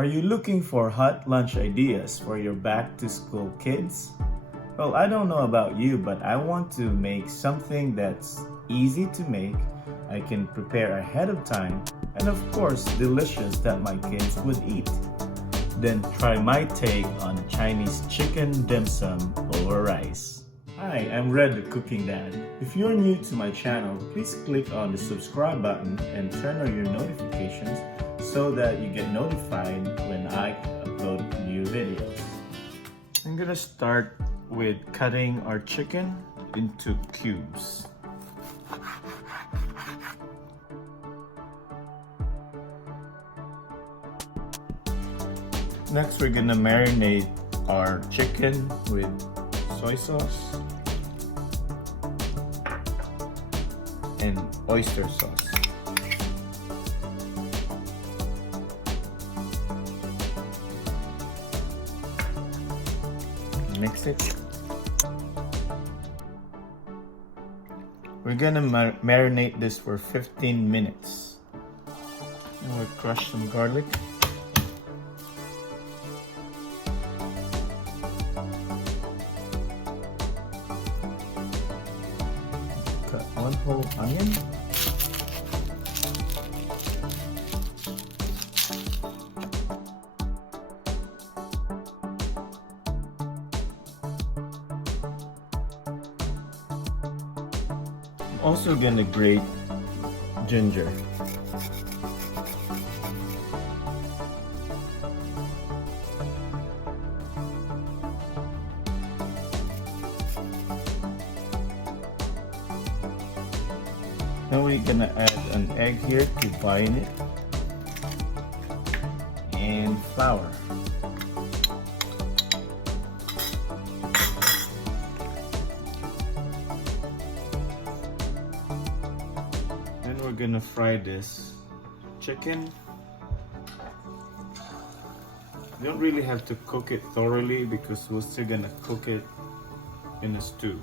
Are you looking for hot lunch ideas for your back to school kids? Well, I don't know about you, but I want to make something that's easy to make, I can prepare ahead of time, and of course delicious that my kids would eat. Then try my take on Chinese chicken dimsum over rice. Hi, I'm Red the Cooking Dad. If you're new to my channel, please click on the subscribe button and turn on your notifications so that you get notified when I upload new videos. I'm gonna start with cutting our chicken into cubes. Next, we're gonna marinate our chicken with soy sauce and oyster sauce. Mix it. We're gonna marinate this for 15 minutes. And we'll crush some garlic. Cut one whole onion. I'm also gonna grate ginger. Now we're gonna add an egg here to bind it, and flour. Then we're gonna fry this chicken. You don't really have to cook it thoroughly because we're still gonna cook it in a stew.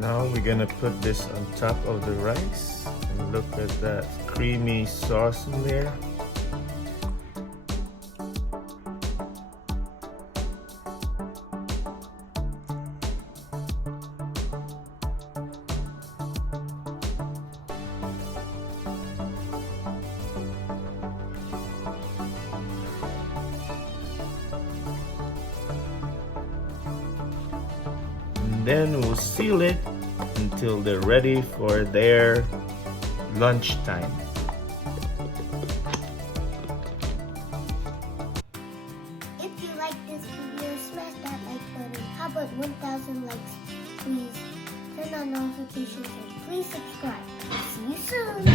Now we're gonna put this on top of the rice. And look at that creamy sauce in there. Then we'll seal it until they're ready for their lunchtime. If you like this video, smash that like button. How about 1,000 likes, please? Turn on notifications and please subscribe. See you soon!